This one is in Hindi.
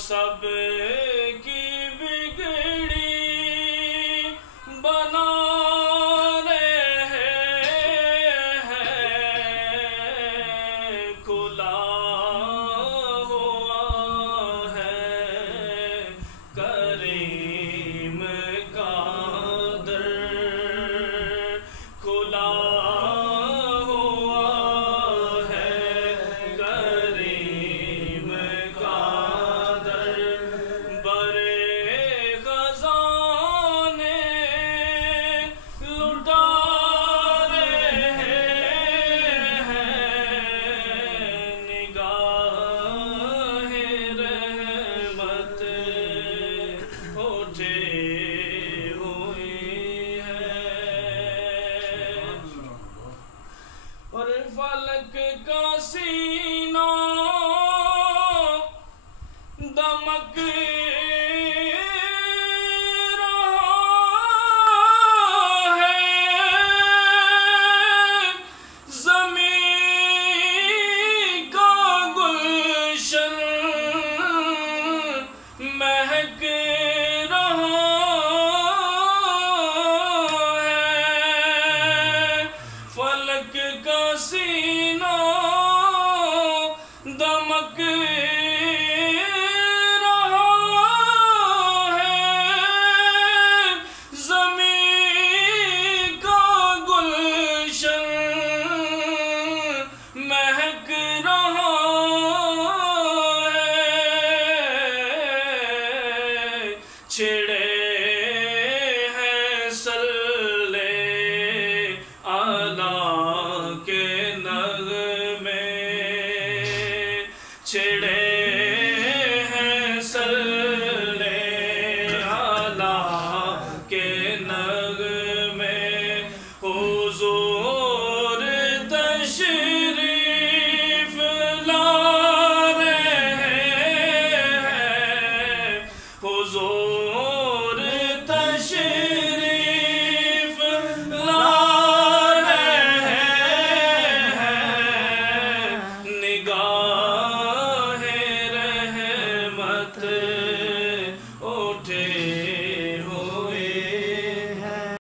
सब की बिगड़ी बना रहे हैं, खुला हुआ है करीम का दर, खुला और फलक का सीना दमक रहा है, ज़मीं का गुलशन महक रहा है, फलक का सीना दमक रहा है, ज़मीं का गुलशन महक रहा है, छिड़े हैं सल्ले आला के नग़मे, छिड़े हैं सल्ले आला के नग़मे, हुज़ूर तशरीफ़ ला रहे हैं, हुज़ूर तशरीफ़ ला रहे हैं, निगाहे रहमत